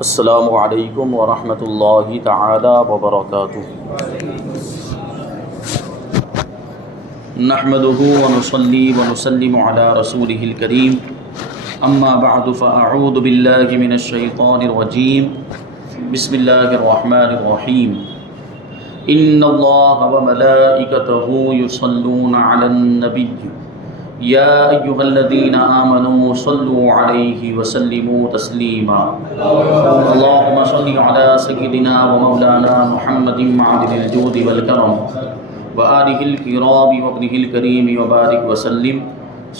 السلام علیکم ورحمۃ اللہ تعالی وبرکاتہ۔ نحمده ونصلي ونسلم على رسوله الكريم، اما بعد فاعوذ باللہ من الشیطان الرجیم، بسم اللہ الرحمن الرحیم۔ ان اللہ وملائکته یصلون علی النبی یا ایہا الذین آمنوا صلوا علیہ وسلموا تسلیما۔ اللہم صل علی سیدنا ومولانا محمد معدن الجود والکرم وآلہ الکرام وابنہ الکریم وبارک وسلم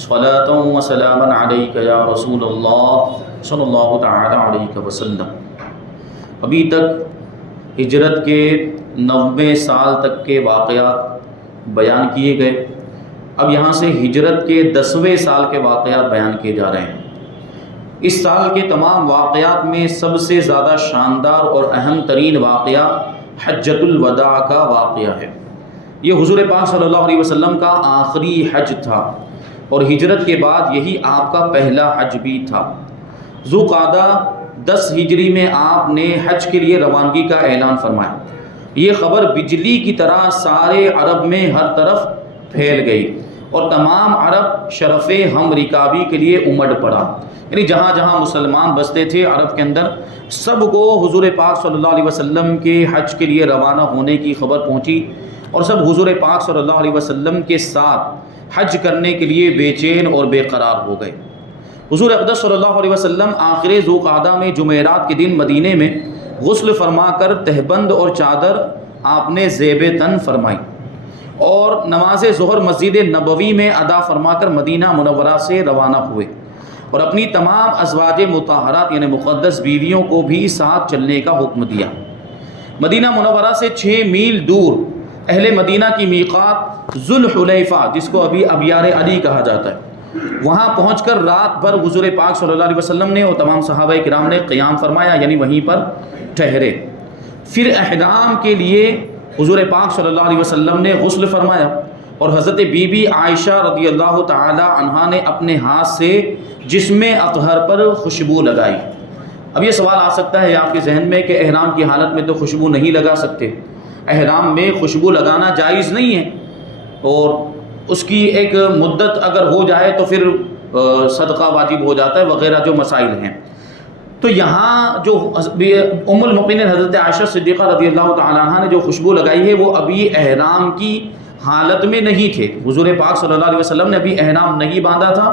صلاۃ وسلاما علیک یا رسول اللہ صلی اللہ تعالی علیہ وسلم۔ ابھی تک ہجرت کے 90 سال تک کے واقعات بیان کیے گئے، اب یہاں سے ہجرت کے 10ویں سال کے واقعات بیان کیے جا رہے ہیں۔ اس سال کے تمام واقعات میں سب سے زیادہ شاندار اور اہم ترین واقعہ حجۃ الوداع کا واقعہ ہے۔ یہ حضور پاک صلی اللہ علیہ وسلم کا آخری حج تھا اور ہجرت کے بعد یہی آپ کا پہلا حج بھی تھا۔ ذوالقعدہ 10 ہجری میں آپ نے حج کے لیے روانگی کا اعلان فرمایا۔ یہ خبر بجلی کی طرح سارے عرب میں ہر طرف پھیل گئی اور تمام عرب شرف ہم رکابی کے لیے امڑ پڑا، یعنی جہاں جہاں مسلمان بستے تھے عرب کے اندر، سب کو حضور پاک صلی اللہ علیہ وسلم کے حج کے لیے روانہ ہونے کی خبر پہنچی اور سب حضور پاک صلی اللہ علیہ وسلم کے ساتھ حج کرنے کے لیے بے چین اور بے قرار ہو گئے۔ حضور اقدس صلی اللہ علیہ وسلم آخر ذوالقعدہ میں جمعرات کے دن مدینے میں غسل فرما کر تہبند اور چادر آپ نے زیب تن فرمائی اور نماز ظہر مسجد نبوی میں ادا فرما کر مدینہ منورہ سے روانہ ہوئے اور اپنی تمام ازواج مطہرات یعنی مقدس بیویوں کو بھی ساتھ چلنے کا حکم دیا۔ مدینہ منورہ سے 6 میل دور اہل مدینہ کی میقات ذوالحلیفہ، جس کو ابھی ابیار علی کہا جاتا ہے، وہاں پہنچ کر رات بھر حضور پاک صلی اللہ علیہ وسلم نے اور تمام صحابہ کرام نے قیام فرمایا، یعنی وہیں پر ٹھہرے۔ پھر احرام کے لیے حضور پاک صلی اللہ علیہ وسلم نے غسل فرمایا اور حضرت بی بی عائشہ رضی اللہ تعالی عنہا نے اپنے ہاتھ سے جسم اطہر پر خوشبو لگائی۔ اب یہ سوال آ سکتا ہے آپ کے ذہن میں کہ احرام کی حالت میں تو خوشبو نہیں لگا سکتے، احرام میں خوشبو لگانا جائز نہیں ہے اور اس کی ایک مدت اگر ہو جائے تو پھر صدقہ واجب ہو جاتا ہے وغیرہ جو مسائل ہیں۔ تو یہاں جو ام المؤمنین حضرت عائشہ صدیقہ رضی اللہ تعالی عنہ نے جو خوشبو لگائی ہے وہ ابھی احرام کی حالت میں نہیں تھے۔ حضور پاک صلی اللہ علیہ وسلم نے ابھی احرام نہیں باندھا تھا،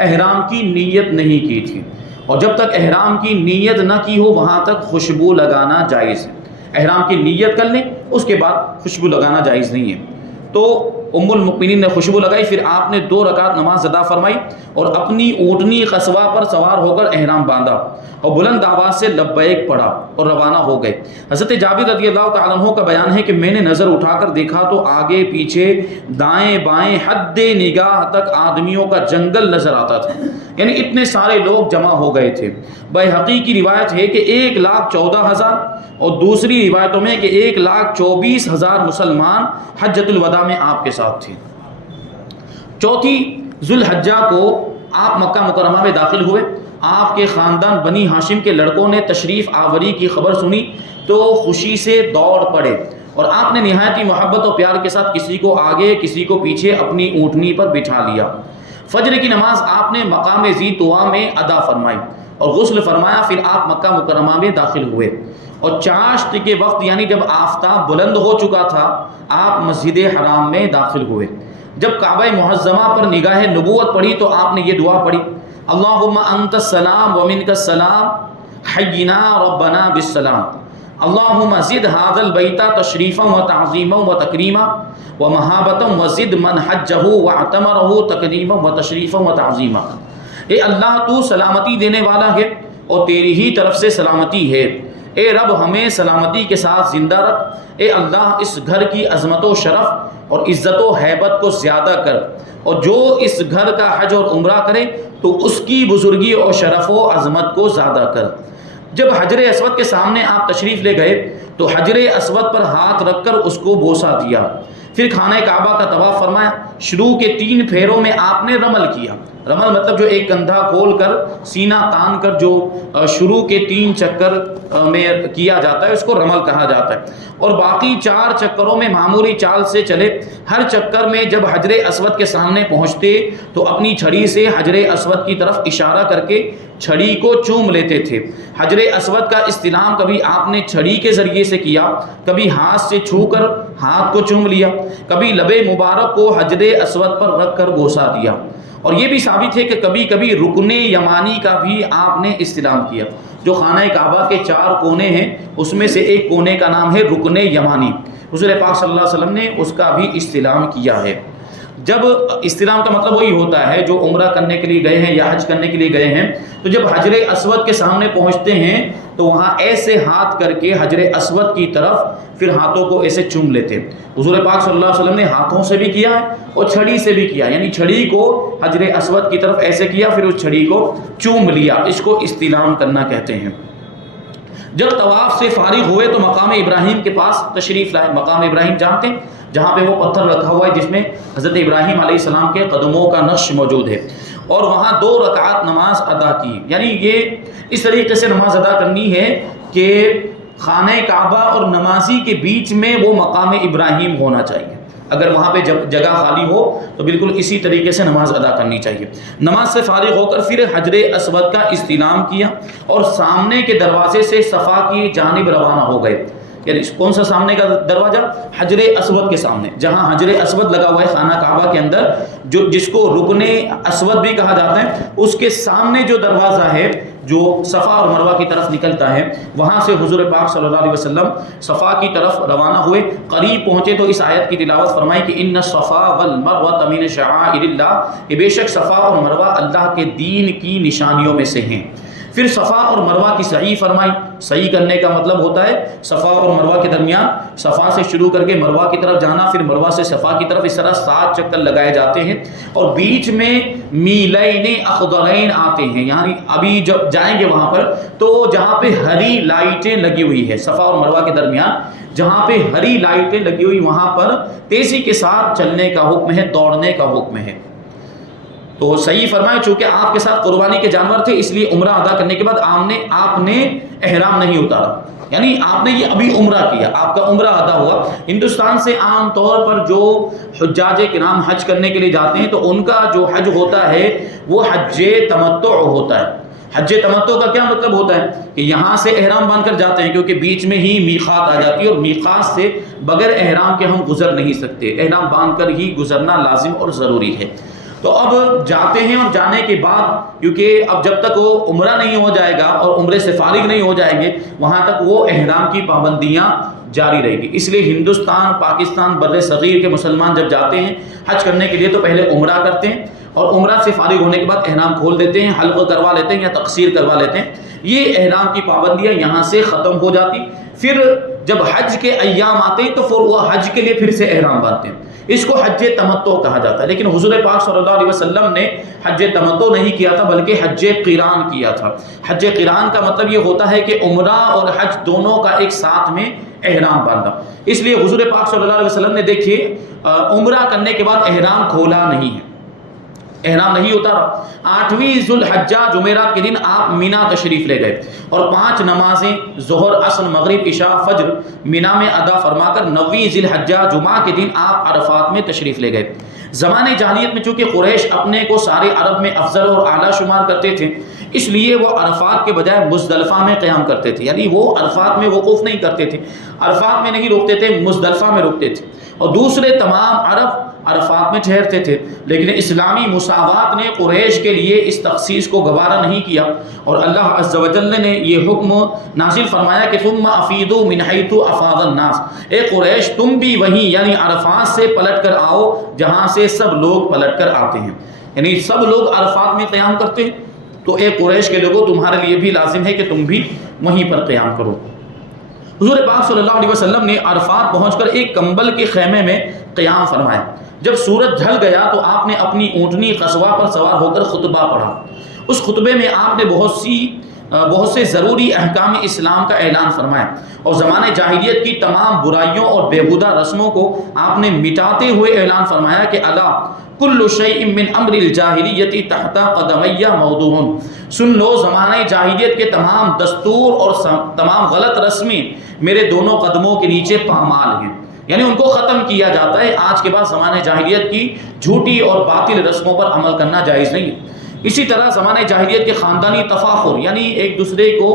احرام کی نیت نہیں کی تھی، اور جب تک احرام کی نیت نہ کی ہو وہاں تک خوشبو لگانا جائز ہے۔ احرام کی نیت کر لیں، اس کے بعد خوشبو لگانا جائز نہیں ہے۔ تو ام المؤمنین نے خوشبو لگائی، پھر آپ نے 2 رکعت نماز ادا فرمائی اور اپنی اونٹنی قصوہ پر سوار ہو کر احرام باندھا اور بلند آواز سے لبیک پڑھا اور روانہ ہو گئے۔ حضرت جابر رضی اللہ تعالیٰ عنہ کا بیان ہے کہ میں نے نظر اٹھا کر دیکھا تو آگے پیچھے دائیں بائیں حد نگاہ تک آدمیوں کا جنگل نظر آتا تھا، یعنی اتنے سارے لوگ جمع ہو گئے تھے۔ بیہقی کی روایت ہے کہ 1,14,000 اور دوسری روایتوں میں کہ 1,24,000 مسلمان حجۃ الوداع میں آپ کے ساتھ تھے۔ 4 ذوالحجہ کو آپ مکہ مکرمہ میں داخل ہوئے۔ آپ کے خاندان بنی ہاشم کے لڑکوں نے تشریف آوری کی خبر سنی تو خوشی سے دوڑ پڑے اور آپ نے نہایت ہی محبت و پیار کے ساتھ کسی کو آگے کسی کو پیچھے اپنی اونٹنی پر بٹھا لیا۔ فجر کی نماز آپ نے مقام ذی طویٰ میں ادا فرمائی اور غسل فرمایا، پھر آپ مکہ مکرمہ میں داخل ہوئے اور چاشت کے وقت یعنی جب آفتاب بلند ہو چکا تھا آپ مسجد حرام میں داخل ہوئے۔ جب کعبہ معظمہ پر نگاہ نبوت پڑی تو آپ نے یہ دعا پڑھی، اللہم انت السلام ومنک السلام حینا ربنا بالسلام، اللہم زد ھذا البیت تشریفا وتعظیما وتکریما ومحابتا وزد من حجہ واعتمرہ تکریما وتشریفا وتعظیما۔ اے اللہ تو سلامتی دینے والا ہے اور تیری ہی طرف سے سلامتی ہے، اے رب ہمیں سلامتی کے ساتھ زندہ رکھ، اے اللہ اس گھر کی عظمت و شرف اور عزت و ہیبت کو زیادہ کر، اور جو اس گھر کا حج اور عمرہ کرے تو اس کی بزرگی اور شرف و عظمت کو زیادہ کر۔ جب حجر اسود کے سامنے آپ تشریف لے گئے تو حجر اسود پر ہاتھ رکھ کر اس کو بوسہ دیا، پھر خانہ کعبہ کا طواف فرمایا. شروع کے 3 پھیروں میں آپ نے رمل کیا. رمل مطلب جو ایک کندھا کھول کر سینہ تان کر جو شروع کے 3 چکر میں کیا جاتا ہے اس کو رمل کہا جاتا ہے. اور باقی 4 چکروں میں معمولی چال سے چلے. ہر چکر میں جب حجر اسود کے سامنے پہنچتے تو اپنی چھڑی سے حجر اسود کی طرف اشارہ کر کے چھڑی کو چوم لیتے تھے. حجر اسود کا استلام کبھی آپ نے چھڑی کے ذریعے سے کیا, کبھی ہاتھ سے چھو کر ہاتھ کو چوم لیا, کبھی لب مبارک کو حجر اسود پر رکھ کر بوسہ دیا. اور یہ بھی ثابت ہے کہ کبھی کبھی رکن یمانی کا بھی آپ نے استلام کیا. جو خانہ کعبہ کے 4 کونے ہیں اس میں سے ایک کونے کا نام ہے رکن یمانی. حضور پاک صلی اللہ علیہ وسلم نے اس کا بھی استلام کیا ہے. جب استلام کا مطلب وہی ہوتا ہے جو عمرہ کرنے کے لیے گئے ہیں یا حج کرنے کے لیے گئے ہیں تو جب حجر اسود کے سامنے پہنچتے ہیں تو وہاں ایسے ہاتھ کر کے حجر اسود کی طرف پھر ہاتھوں کو ایسے چوم لیتے. حضور پاک صلی اللہ علیہ وسلم نے ہاتھوں سے بھی کیا ہے اور چھڑی سے بھی کیا, یعنی چھڑی کو حجر اسود کی طرف ایسے کیا پھر اس چھڑی کو چوم لیا. اس کو استلام کرنا کہتے ہیں. جب طواف سے فارغ ہوئے تو مقام ابراہیم کے پاس تشریف لائے. مقام ابراہیم جانتے ہیں جہاں پہ وہ پتھر رکھا ہوا ہے جس میں حضرت ابراہیم علیہ السلام کے قدموں کا نقش موجود ہے, اور وہاں 2 رکعت نماز ادا کی. یعنی یہ اس طریقے سے نماز ادا کرنی ہے کہ خانہ کعبہ اور نمازی کے بیچ میں وہ مقام ابراہیم ہونا چاہیے. اگر وہاں پہ جگہ خالی ہو تو بالکل اسی طریقے سے نماز ادا کرنی چاہیے. نماز سے فارغ ہو کر پھر حجر اسود کا استلام کیا اور سامنے کے دروازے سے صفا کی جانب روانہ ہو گئے. یعنی کون سا سامنے کا دروازہ؟ حجر اسود کے سامنے, جہاں حجر اسود لگا ہوا ہے خانہ کعبہ کے اندر, جو جس کو رکن اسود بھی کہا جاتا ہے, اس کے سامنے جو دروازہ ہے جو صفا اور مروہ کی طرف نکلتا ہے, وہاں سے حضور پاک صلی اللہ علیہ وسلم صفا کی طرف روانہ ہوئے. قریب پہنچے تو اس آیت کی تلاوت فرمائی کہ ان الصفا والمروہ من شعائر اللہ, کہ بے شک صفا اور مروہ اللہ کے دین کی نشانیوں میں سے ہیں. پھر صفا اور مروہ کی صحیح فرمائی. صحیح کرنے کا مطلب ہوتا ہے صفا اور مروہ کے درمیان صفا سے شروع کر کے مروہ کی طرف جانا, پھر مروہ سے صفا کی طرف, اس طرح 7 چکر لگائے جاتے ہیں. اور بیچ میں میلین اخضرین آتے ہیں, یعنی ابھی جب جائیں گے وہاں پر تو جہاں پہ ہری لائٹیں لگی ہوئی ہے صفا اور مروہ کے درمیان, جہاں پہ ہری لائٹیں لگی ہوئی وہاں پر تیزی کے ساتھ چلنے کا حکم ہے, دوڑنے کا حکم ہے. تو صحیح فرمائے چونکہ آپ کے ساتھ قربانی کے جانور تھے اس لیے عمرہ ادا کرنے کے بعد آپ نے احرام نہیں اتارا, یعنی آپ نے یہ ابھی عمرہ کیا, آپ کا عمرہ ادا ہوا. ہندوستان سے عام طور پر جو حجاج کرام حج کرنے کے لیے جاتے ہیں تو ان کا جو حج ہوتا ہے وہ حج تمتع ہوتا ہے. حج تمتع کا کیا مطلب ہوتا ہے کہ یہاں سے احرام باندھ کر جاتے ہیں کیونکہ بیچ میں ہی میقات آ جاتی ہے اور میقات سے بغیر احرام کے ہم گزر نہیں سکتے, احرام باندھ کر ہی گزرنا لازم اور ضروری ہے. تو اب جاتے ہیں اور جانے کے بعد کیونکہ اب جب تک وہ عمرہ نہیں ہو جائے گا اور عمرے سے فارغ نہیں ہو جائیں گے وہاں تک وہ احرام کی پابندیاں جاری رہے گی. اس لیے ہندوستان, پاکستان, بر صغیر کے مسلمان جب جاتے ہیں حج کرنے کے لیے تو پہلے عمرہ کرتے ہیں اور عمرہ سے فارغ ہونے کے بعد احرام کھول دیتے ہیں, حلق کروا لیتے ہیں یا تقصیر کروا لیتے ہیں. یہ احرام کی پابندیاں یہاں سے ختم ہو جاتی. پھر جب حج کے ایام آتے ہیں تو پھر وہ حج کے لیے پھر سے احرام باندھتے ہیں. اس کو حج تمتع کہا جاتا ہے. لیکن حضور پاک صلی اللہ علیہ وسلم نے حج تمتع نہیں کیا تھا بلکہ حج قران کیا تھا. حج قران کا مطلب یہ ہوتا ہے کہ عمرہ اور حج دونوں کا ایک ساتھ میں احرام باندھا. اس لیے حضور پاک صلی اللہ علیہ وسلم نے دیکھیے عمرہ کرنے کے بعد احرام کھولا نہیں ہے, احرام نہیں اتارا. 8ویں ذو الحجہ جمعرات کے دن آپ مینا تشریف لے گئے اور 5 نمازیں ظہر, عصر, مغرب, عشاء, فجر مینا میں ادا فرما کر 9ویں ذی الحجہ جمعہ کے دن آپ عرفات میں تشریف لے گئے. زمانے جاہلیت میں چونکہ قریش اپنے کو سارے عرب میں افضل اور اعلیٰ شمار کرتے تھے اس لیے وہ عرفات کے بجائے مزدلفہ میں قیام کرتے تھے. یعنی وہ عرفات میں وقوف نہیں کرتے تھے, عرفات میں نہیں رکتے تھے, مزدلفہ میں رکتے تھے, اور دوسرے تمام عرب عرفات میں ٹھہرتے تھے. لیکن اسلامی مساوات نے قریش کے لیے اس تخصیص کو گوارا نہیں کیا اور اللہ عز و جل نے یہ حکم نازل فرمایا کہ ثم افیدوا من حیث افاض الناس, اے قریش تم بھی وہیں یعنی عرفات سے پلٹ کر آؤ جہاں سے سب لوگ پلٹ کر آتے ہیں. یعنی سب لوگ عرفات میں قیام کرتے ہیں تو اے قریش کے لوگوں تمہارے لیے بھی لازم ہے کہ تم بھی وہیں پر قیام کرو. حضور پاک صلی اللہ علیہ وسلم نے عرفات پہنچ کر ایک کمبل کے خیمے میں قیام فرمایا. جب سورج ڈھل گیا تو آپ نے اپنی اونٹنی قصوہ پر سوار ہو کر خطبہ پڑھا. اس خطبے میں آپ نے بہت سی بہت سے ضروری احکام اسلام کا اعلان فرمایا اور زمانہ جاہلیت کی تمام برائیوں اور بیہودہ رسموں کو آپ نے مٹاتے ہوئے اعلان فرمایا کہ الا کل شیء من امر الجاہلیت تحت قدمی موضوع، سن لو زمانہ جاہلیت کے تمام دستور اور تمام غلط رسمیں میرے دونوں قدموں کے نیچے پامال ہیں، یعنی ان کو ختم کیا جاتا ہے۔ آج کے بعد زمانہ جاہلیت کی جھوٹی اور باطل رسموں پر عمل کرنا جائز نہیں ہے۔ اسی طرح زمانہ جاہلیت کے خاندانی تفاخر، یعنی ایک دوسرے کو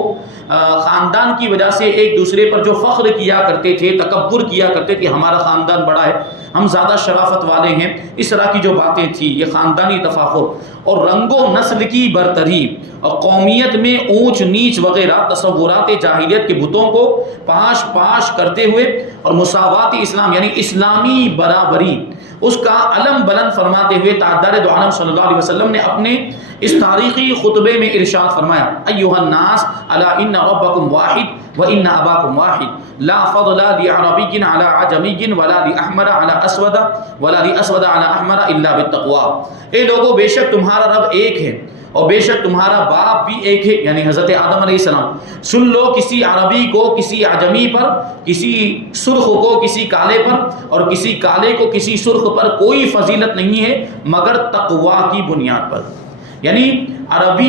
خاندان کی وجہ سے ایک دوسرے پر جو فخر کیا کرتے تھے، تکبر کیا کرتے تھے، ہمارا خاندان بڑا ہے، ہم زیادہ شرافت والے ہیں، اس طرح کی جو باتیں تھیں، یہ خاندانی تفاخر اور رنگ و نسل کی برتری اور قومیت میں اونچ نیچ وغیرہ تصورات جاہلیت کے بتوں کو پاش کرتے ہوئے اور مساوات اسلام یعنی اسلامی برابری اس کا علم بلند فرماتے ہوئے تاجدار دو عالم صلی اللہ علیہ وسلم نے اپنے اس تاریخی خطبے میں ارشاد فرمایا، ایھا الناس الا ان ربکم واحد وان اباکم واحد لا فضل لعربی علی عجمی ولا لاحمر علی اسود ولا لاسود علی احمر الا بالتقوی۔ اے لوگو، بے شک تمہارا رب ایک ہے اور بے شک تمہارا باپ بھی ایک ہے، یعنی حضرت آدم علیہ السلام۔ سن لو، کسی عربی کو کسی عجمی پر، کسی سرخ کو کسی کالے پر اور کسی کالے کو کسی سرخ پر کوئی فضیلت نہیں ہے مگر تقوی کی بنیاد پر، یعنی عرب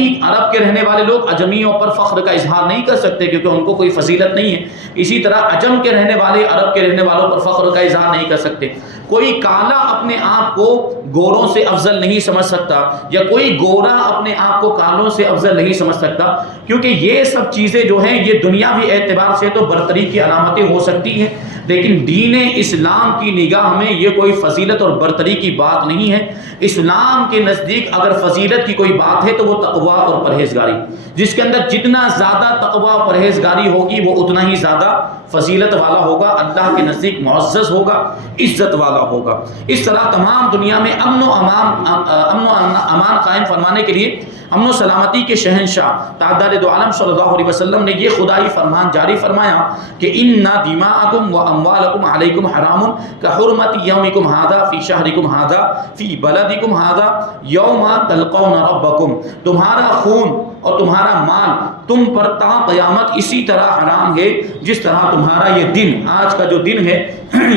کے رہنے والے لوگ عجمیوں پر فخر کا اظہار نہیں کر سکتے کیونکہ ان کو کوئی فضیلت نہیں ہے، اسی طرح عجم کے رہنے والے عرب کے رہنے والوں پر فخر کا اظہار نہیں کر سکتے۔ کوئی کالا اپنے آپ کو گوروں سے افضل نہیں سمجھ سکتا یا کوئی گورا اپنے آپ کو کالوں سے افضل نہیں سمجھ سکتا، کیونکہ یہ سب چیزیں جو ہیں یہ دنیاوی اعتبار سے تو برتری کی علامتیں ہو سکتی ہیں، لیکن دین اسلام کی نگاہ میں یہ کوئی فضیلت اور برتری کی بات نہیں ہے۔ اسلام کے نزدیک اگر فضیلت کی کوئی بات ہے تو وہ تقویٰ اور پرہیزگاری، جس کے اندر جتنا زیادہ تقویٰ اور پرہیزگاری ہوگی وہ اتنا ہی زیادہ فضیلت والا ہوگا، اللہ کے نزدیک معزز ہوگا، عزت والا ہوگا۔ اس طرح تمام دنیا میں امن و امان قائم فرمانے کے لیے امن و سلامتی کے شہنشاہ تاجدار دو عالم صلی اللہ علیہ وسلم نے یہ خدائی فرمان جاری فرمایا کہ ان دماءکم و اموالکم علیکم حرام کحرمت یومکم ھذا فی شہرکم ھذا فی بلدکم ھذا یوم تلقون ربکم، تمہارا خون اور تمہارا مال تم پر تا قیامت اسی طرح حرام ہے جس طرح تمہارا یہ دن، آج کا جو دن ہے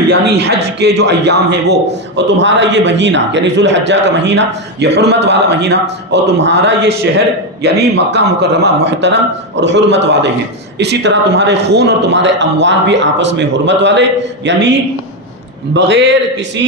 یعنی حج کے جو ایام ہیں وہ، اور تمہارا یہ مہینہ یعنی ذو الحجہ کا مہینہ یہ حرمت والا مہینہ، اور تمہارا یہ شہر یعنی مکہ مکرمہ محترم اور حرمت والے ہیں، اسی طرح تمہارے خون اور تمہارے اموال بھی آپس میں حرمت والے، یعنی بغیر کسی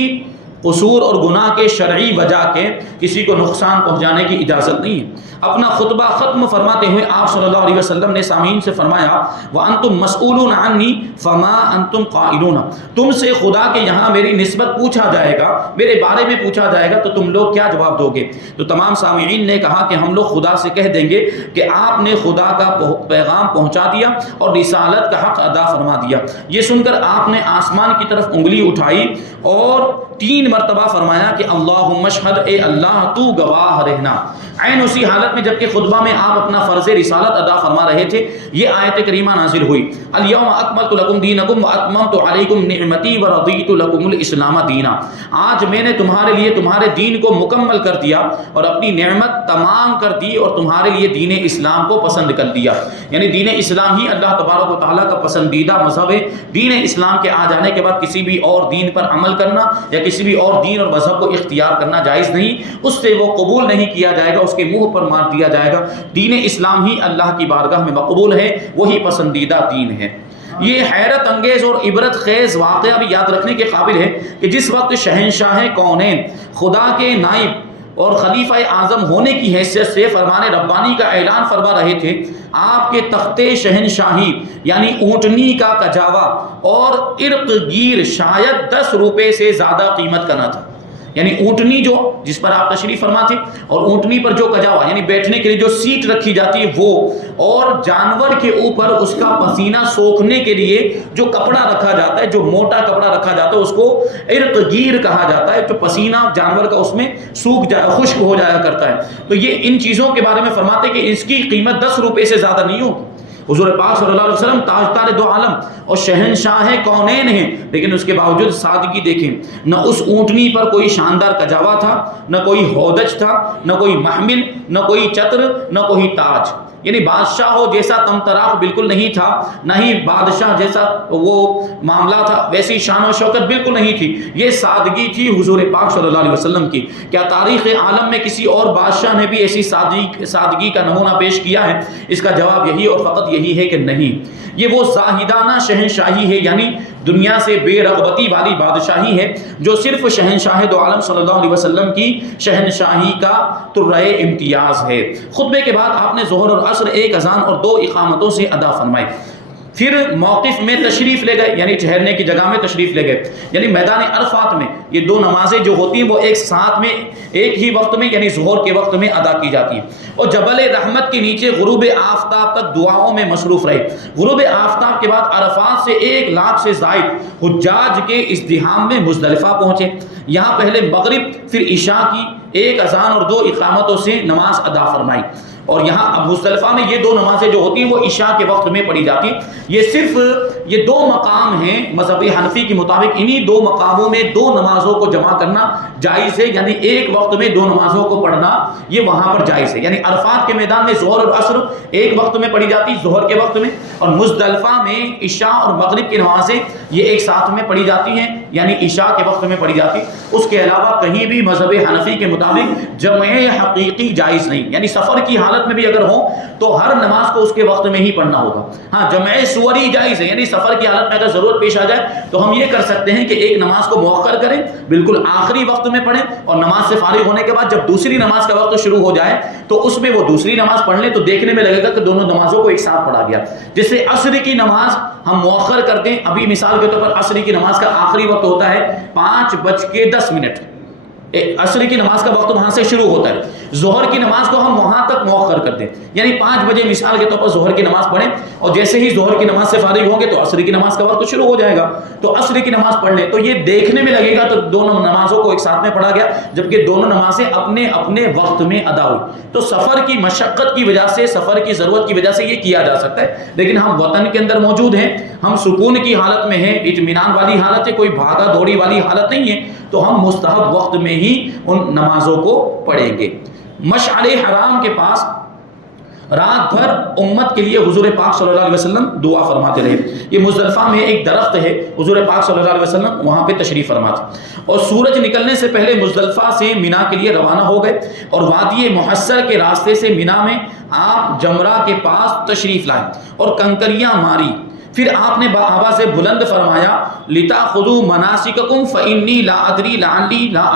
قصور اور گناہ کے شرعی وجہ کے کسی کو نقصان پہنچانے کی اجازت نہیں ہے۔ اپنا خطبہ ختم فرماتے ہوئے آپ صلی اللہ علیہ وسلم نے سامعین سے فرمایا، وَأَنْتُمْ مَسْئُولُونَ عَنِّي فَمَا أَنْتُمْ قَائِلُونَ، تم سے خدا کے یہاں میری نسبت پوچھا جائے گا، میرے بارے میں پوچھا جائے گا تو تم لوگ کیا جواب دو گے؟ تو تمام سامعین نے کہا کہ ہم لوگ خدا سے کہہ دیں گے کہ آپ نے خدا کا پیغام پہنچا دیا اور رسالت کا حق ادا فرما دیا۔ یہ سن کر آپ نے آسمان کی طرف انگلی اٹھائی اور 3 مرتبہ فرمایا کہ اللہم اشہد، اے اللہ تو گواہ رہنا۔ عین اسی حالت میں جبکہ خطبہ میں آپ اپنا فرض رسالت ادا فرما رہے تھے، یہ آیت کریمہ نازل ہوئی، الیوم اکملت لکم دینکم واتممت علیکم نعمتی ورضیت لکم الاسلام دینا، آج میں نے تمہارے لیے تمہارے دین کو مکمل کر دیا اور اپنی نعمت تمام کر دی اور تمہارے لیے دین اسلام کو پسند کر دیا، یعنی دین اسلام ہی اللہ تبارک و تعالیٰ کا پسندیدہ مذہب ہے۔ دین اسلام کے آ جانے کے بعد کسی بھی اور دین پر عمل کرنا یا کسی بھی اور دین اور مذہب کو اختیار کرنا جائز نہیں، اس سے وہ قبول نہیں کیا جائے گا، اس کے منہ پر مار دیا جائے گا۔ دین اسلام ہی اللہ کی بارگاہ میں مقبول ہے، وہی پسندیدہ دین ہے۔ یہ حیرت انگیز اور عبرت خیز واقعہ بھی یاد رکھنے کے قابل ہے کہ جس وقت شہنشاہ کونین خدا کے نائب اور خلیفہ اعظم ہونے کی حیثیت سے فرمان ربانی کا اعلان فرما رہے تھے، آپ کے تخت شہنشاہی یعنی اونٹنی کا کجاوا اور عرق گیر شاید 10 روپے سے زیادہ قیمت کا نہ تھا، یعنی اونٹنی جو جس پر آپ تشریف فرما تھے اور اونٹنی پر جو کجاوا یعنی بیٹھنے کے لیے جو سیٹ رکھی جاتی ہے وہ، اور جانور کے اوپر اس کا پسینہ سوکھنے کے لیے جو کپڑا رکھا جاتا ہے، جو موٹا کپڑا رکھا جاتا ہے اس کو عرق گیر کہا جاتا ہے، جو پسینہ جانور کا اس میں سوکھ جائے خشک ہو جایا کرتا ہے۔ تو یہ ان چیزوں کے بارے میں فرماتے کہ اس کی قیمت 10 روپے سے زیادہ نہیں ہوگی۔ حضور پاک صلی اللہ علیہ وسلم تاجدار دو عالم اور شہنشاہ کونین ہیں، لیکن اس کے باوجود سادگی دیکھیں، نہ اس اونٹنی پر کوئی شاندار کجاوا تھا، نہ کوئی ہودج تھا، نہ کوئی محمل، نہ کوئی چتر، نہ کوئی تاج، یعنی بادشاہوں جیسا تمطراق بالکل نہیں تھا، نہ ہی بادشاہ جیسا وہ معاملہ تھا، ویسی شان و شوکت بالکل نہیں تھی، یہ سادگی تھی حضور پاک صلی اللہ علیہ وسلم کی۔ کیا تاریخ عالم میں کسی اور بادشاہ نے بھی ایسی سادگی کا نمونہ پیش کیا ہے؟ اس کا جواب یہی اور فقط یہی ہے کہ نہیں۔ یہ وہ زاہدانہ شہنشاہی ہے، یعنی دنیا سے بے رغبتی والی بادشاہی ہے، جو صرف شہنشاہ دو عالم صلی اللہ علیہ وسلم کی شہنشاہی کا ترائے امتیاز ہے۔ خطبے کے بعد آپ نے ظہر اور عصر ایک اذان اور 2 اقامتوں سے ادا فرمائی، پھر موقف میں تشریف لے گئے، یعنی ٹھہرنے کی جگہ میں تشریف لے گئے، یعنی میدان عرفات میں یہ 2 نمازیں جو ہوتی ہیں وہ ایک ساتھ میں ایک ہی وقت میں یعنی ظہر کے وقت میں ادا کی جاتی ہیں، اور جبل رحمت کے نیچے غروب آفتاب تک دعاؤں میں مصروف رہے۔ غروب آفتاب کے بعد عرفات سے 1 لاکھ سے زائد حجاج کے ازدحام میں مزدلفہ پہنچے۔ یہاں پہلے مغرب پھر عشاء کی 1 اذان اور 2 اقامتوں سے نماز ادا فرمائی، اور یہاں اب مزدلفہ میں یہ 2 نمازیں جو ہوتی ہیں وہ عشاء کے وقت میں پڑھی جاتی ہیں۔ یہ صرف یہ 2 مقام ہیں مذہب حنفی کے مطابق، انہی 2 مقاموں میں 2 نمازوں کو جمع کرنا جائز ہے، یعنی ایک وقت میں 2 نمازوں کو پڑھنا یہ وہاں پر جائز ہے۔ یعنی عرفات کے میدان میں ظہر اور عصر ایک وقت میں پڑھی جاتی، ظہر کے وقت میں، اور مزدلفہ میں عشاء اور مغرب کی نمازیں یہ ایک ساتھ میں پڑھی جاتی ہیں، یعنی عشاء کے وقت میں پڑھی جاتی۔ اس کے علاوہ کہیں بھی مذہب حنفی کے مطابق جمع حقیقی جائز نہیں، یعنی سفر کی حالت میں بھی اگر ہو تو ہر نماز کو اس کے وقت میں ہی پڑھنا ہوگا۔ ہاں جمع سوری جائز ہے، یعنی سفر کی حالت میں اگر ضرورت پیش آ جائے تو ہم یہ کر سکتے ہیں کہ ایک نماز کو مؤخر کریں، بالکل آخری وقت میں پڑھیں، اور نماز سے فارغ ہونے کے بعد جب دوسری نماز کا وقت شروع ہو جائے تو اس میں وہ دوسری نماز پڑھ لیں، تو دیکھنے میں لگے گا کہ دونوں نمازوں کو ایک ساتھ پڑھا گیا۔ جیسے عصر کی نماز ہم مؤخر کر دیں، ابھی مثال کے طور پر عصر کی نماز کا آخری وقت ہوتا ہے 5:10، عصر کی نماز کا وقت وہاں سے شروع ہوتا ہے، ظہر کی نماز کو ہم وہاں تک مؤخر کر دیں، یعنی 5 بجے مثال کے طور پر ظہر کی نماز پڑھیں، اور جیسے ہی ظہر کی نماز سے فارغ ہوں گے تو عصر کی نماز کا وقت شروع ہو جائے گا، تو عصر کی نماز پڑھ لیں، تو یہ دیکھنے میں لگے گا تو دونوں نمازوں کو ایک ساتھ میں پڑھا گیا، جبکہ دونوں نمازیں اپنے اپنے وقت میں ادا ہوئی۔ تو سفر کی مشقت کی وجہ سے، سفر کی ضرورت کی وجہ سے یہ کیا جا سکتا ہے، لیکن ہم وطن کے اندر موجود ہیں، ہم سکون کی حالت میں ہیں، اطمینان والی حالت ہے، کوئی بھاگا دوڑی والی حالت نہیں ہے، تو ہم مستحب وقت میں ہی ان نمازوں کو پڑھیں گے۔ مشعر حرام کے پاس رات بھر امت کے لیے حضور پاک صلی اللہ علیہ وسلم دعا فرماتے رہے۔ یہ مزدلفہ میں ایک درخت ہے، حضور پاک صلی اللہ علیہ وسلم وہاں پہ تشریف فرما تھے، اور سورج نکلنے سے پہلے مزدلفہ سے مینا کے لیے روانہ ہو گئے، اور وادی محصر کے راستے سے مینا میں آپ جمرہ کے پاس تشریف لائے اور کنکریاں ماری۔ پھر آپ نے آواز بلند فرمایا لِتَأْخُذُوا مَنَاسِكَكُمْ فَإِنِّي لَا أَدْرِي لَعَلِّي لَا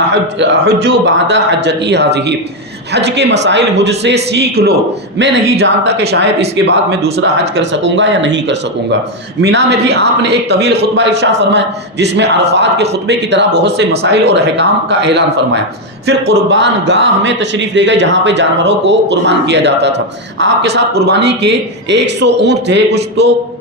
أَحُجُّ بَعْدَ حَجَّتِي هَٰذِهِ، حج کے مسائل مجھ سے سیکھ لو، میں نہیں جانتا کہ شاید اس کے بعد میں دوسرا حج کر سکوں گا یا نہیں کر سکوں گا۔ مینا میں بھی آپ نے ایک طویل خطبہ ارشاد فرمایا، جس میں عرفات کے خطبے کی طرح بہت سے مسائل اور احکام کا اعلان فرمایا۔ پھر قربان گاہ میں تشریف لے گئے، جہاں پہ جانوروں کو قربان کیا جاتا تھا۔ آپ کے ساتھ قربانی کے 100 اونٹ تھے،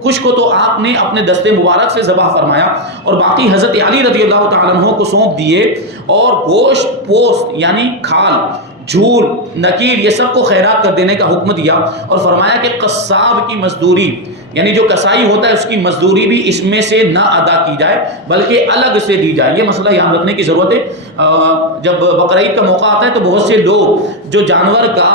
کچھ کو تو آپ نے اپنے دستے مبارک سے ذبح فرمایا، اور باقی حضرت علی رضی اللہ تعالیٰ عنہ کو سونپ دیے، اور گوشت، پوست یعنی کھال، جھول، نکیر، یہ سب کو خیرات کر دینے کا حکم دیا، اور فرمایا کہ قصاب کی مزدوری یعنی جو کسائی ہوتا ہے اس کی مزدوری بھی اس میں سے نہ ادا کی جائے بلکہ الگ سے دی جائے۔ یہ مسئلہ یاد رکھنے کی ضرورت ہے۔ جب بقرعید کا موقع آتا ہے تو بہت سے لوگ جو جانور کا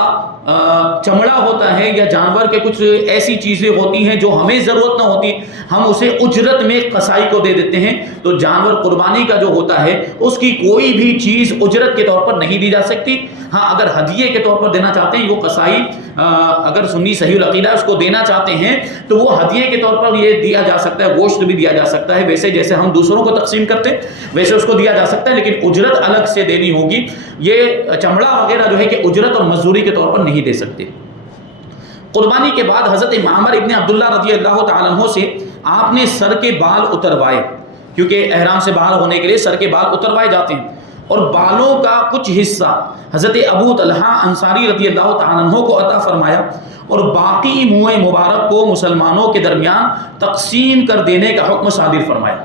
چمڑا ہوتا ہے یا جانور کے کچھ ایسی چیزیں ہوتی ہیں جو ہمیں ضرورت نہ ہوتی، ہم اسے اجرت میں قصائی کو دے دیتے ہیں۔ تو جانور قربانی کا جو ہوتا ہے اس کی کوئی بھی چیز اجرت کے طور پر نہیں دی جا سکتی۔ ہاں اگر ہدیے کے طور پر دینا چاہتے ہیں، وہ قصائی اگر سنی صحیح العقیدہ اس کو دینا چاہتے ہیں تو وہ ہدیے کے طور پر یہ دیا جا سکتا ہے، گوشت بھی دیا جا سکتا ہے، ویسے جیسے ہم دوسروں کو تقسیم کرتے ہیں ویسے اس کو دیا جا سکتا ہے، لیکن اجرت الگ سے دینی ہوگی۔ یہ چمڑا وغیرہ جو ہے کہ اجرت اور مزدوری کے طور پر نہیں دے سکتے۔ قربانی کے بعد حضرت معمر ابن عبداللہ رضی اللہ تعالیٰ عنہ سے آپ نے سر کے بال اتروائے، کیونکہ احرام سے باہر ہونے کے لیے سر کے بال اتروائے جاتے ہیں، اور بالوں کا کچھ حصہ حضرت ابو طلحہ انصاری رضی اللہ تعالیٰ عنہ کو عطا فرمایا، اور باقی منہ مبارک کو مسلمانوں کے درمیان تقسیم کر دینے کا حکم صادر فرمایا۔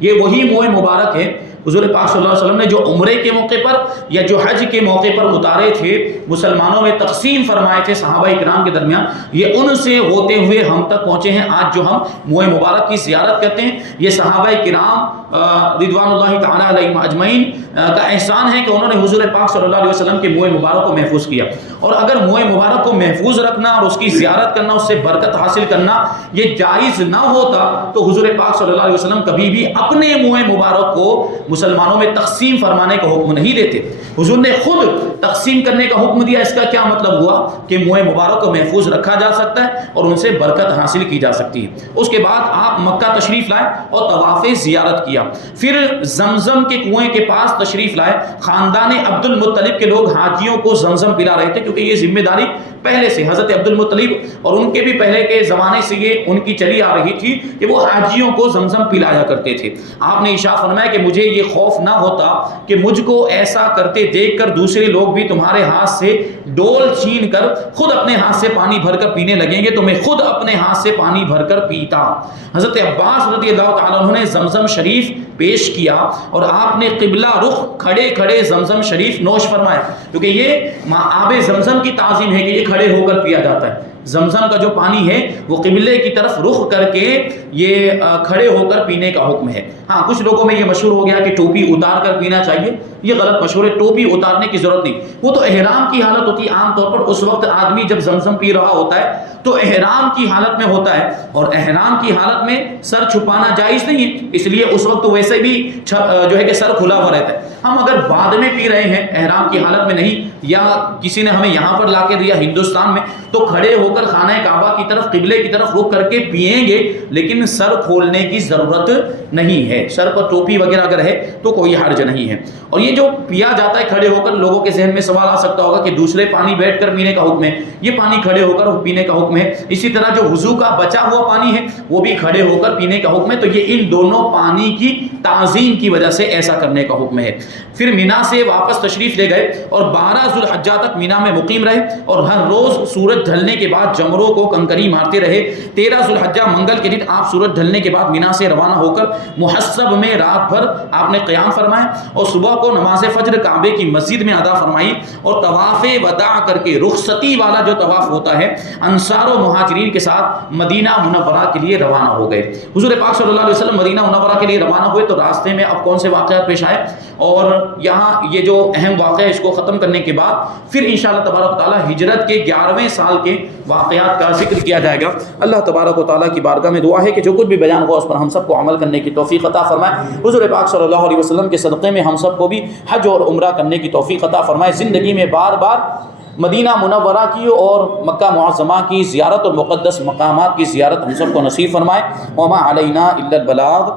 یہ وہی منہ مبارک ہے حضور پاک صلی اللہ علیہ وسلم نے جو عمرے کے موقع پر یا جو حج کے موقع پر اتارے تھے، مسلمانوں میں تقسیم فرمائے تھے صحابہ کرام کے درمیان، یہ ان سے ہوتے ہوئے ہم تک پہنچے ہیں۔ آج جو ہم منہ مبارک کی زیارت کرتے ہیں، یہ صحابہ کرام رضوان اللہ تعالیٰ علیہم اجمعین کا احسان ہے کہ انہوں نے حضور پاک صلی اللہ علیہ وسلم کے منہ مبارک کو محفوظ کیا۔ اور اگر منہ مبارک کو محفوظ رکھنا اور اس کی زیارت کرنا، اس سے برکت حاصل کرنا یہ جائز نہ ہوتا تو حضور پاک صلی اللہ علیہ وسلم کبھی بھی اپنے منہ مبارک کو مسلمانوں میں تقسیم فرمانے کا حکم نہیں دیتے. حضور نے خود تقسیم کرنے کا حکم دیا. اس کا کیا مطلب ہوا کہ منہ مبارک کو محفوظ رکھا جا سکتا ہے اور ان سے برکت حاصل کی جا سکتی ہے. اس کے بعد آپ مکہ تشریف لائے اور طواف زیارت کیا. پھر زمزم کے کنویں کے پاس تشریف لائے. خاندان عبد المطلب کے لوگ حاجیوں کو زمزم پلا رہے تھے کیونکہ یہ ذمہ داری پہلے سے حضرت عبد المطلب اور ان کے بھی پہلے کے زمانے سے یہ ان کی چلی آ رہی تھی کہ وہ حاجیوں کو زمزم پلایا کرتے تھے. آپ نے ارشاد فرمایا کہ مجھے یہ خوف نہ ہوتا کہ مجھ کو ایسا کرتے دیکھ کر دوسرے لوگ بھی تمہارے ہاتھ سے ڈول چھین کر خود اپنے ہاتھ سے پانی بھر کر پینے لگیں گے تو میں خود اپنے ہاتھ سے پانی بھر کر پیتا. حضرت عباس رضی اللہ تعالیٰ عنہ نے زمزم شریف پیش کیا اور آپ نے قبلہ رخ کھڑے کھڑے زمزم شریف نوش فرمایا کیونکہ یہ آب زمزم کی تعظیم ہے کہ یہ کھڑے ہو کر پیا جاتا ہے. زمزم کا جو پانی ہے وہ قبلے کی طرف رخ کر کے یہ کھڑے ہو کر پینے کا حکم ہے. ہاں کچھ لوگوں میں یہ مشہور ہو گیا کہ ٹوپی اتار کر پینا چاہیے. یہ غلط مشہور ہے. ٹوپی اتارنے کی ضرورت نہیں. وہ تو احرام کی حالت ہوتی ہے. عام طور پر اس وقت آدمی جب زمزم پی رہا ہوتا ہے تو احرام کی حالت میں ہوتا ہے اور احرام کی حالت میں سر چھپانا جائز نہیں ہے. اس لیے اس وقت ویسے بھی جو ہے کہ سر کھلا ہوا رہتا ہے. ہم اگر بعد میں پی رہے ہیں احرام کی حالت میں نہیں یا کسی نے ہمیں یہاں پر لا کے دیا ہندوستان میں تو کھڑے ہو کر خانہ کعبہ کی طرف قبلے کی طرف رخ کر کے پیئیں گے لیکن سر کھولنے کی ضرورت نہیں ہے. سر پر ٹوپی وغیرہ اگر ہے تو کوئی حرج نہیں ہے. اور یہ جو پیا جاتا ہے کھڑے ہو کر لوگوں کے ذہن میں سوال آ سکتا ہوگا کہ دوسرے پانی بیٹھ کر پینے کا حکم ہے, یہ پانی کھڑے ہو کر پینے کا حکم ہے. اسی طرح جو وضو کا بچا ہوا پانی ہے وہ بھی کھڑے ہو کر پینے کا حکم ہے. تو یہ ان دونوں پانی کی تعظیم کی وجہ سے ایسا کرنے کا حکم ہے. پھر مینا سے واپس تشریف لے گئے اور 12 ذوالحجہ تک مینا میں مقیم رہے اور ہر روز سورج ڈھلنے کے بعد جمروں کو کنکری مارتے رہے. 13 ذوالحجہ منگل کے دن آپ سورج ڈھلنے کے بعد مینا سے روانہ ہو کر محسب میں رات بھر آپ نے قیام فرمایا اور صبح کو نماز فجر کعبے کی مسجد میں ادا فرمائی اور طواف وداع کر کے رخصتی والا جو طواف ہوتا ہے انصار و مہاجرین کے ساتھ مدینہ منورہ کے لیے روانہ ہو گئے. حضور پاک صلی اللہ علیہ وسلم مدینہ منورہ کے لیے روانہ ہوئے تو راستے میں اب کون سے واقعات پیش آئے اور یہاں یہ جو اہم واقعہ ہے اس کو ختم کرنے کے بعد پھر انشاءاللہ تبارک و تعالی ہجرت کے 11ویں سال کے واقعات کا ذکر کیا جائے گا. اللہ تبارک و تعالی کی بارگاہ میں دعا ہے کہ جو کچھ بھی بیان ہوا اس پر ہم سب کو عمل کرنے کی توفیق عطا فرمائے. حضور پاک صلی اللہ علیہ وسلم کے صدقے میں ہم سب کو بھی حج اور عمرہ کرنے کی توفیق عطا فرمائے. زندگی میں بار بار مدینہ منورہ کی اور مکہ معظمہ کی زیارت اور مقدس مقامات کی زیارت ہم سب کو نصیب فرمائے. وما علینا الا البلاغ.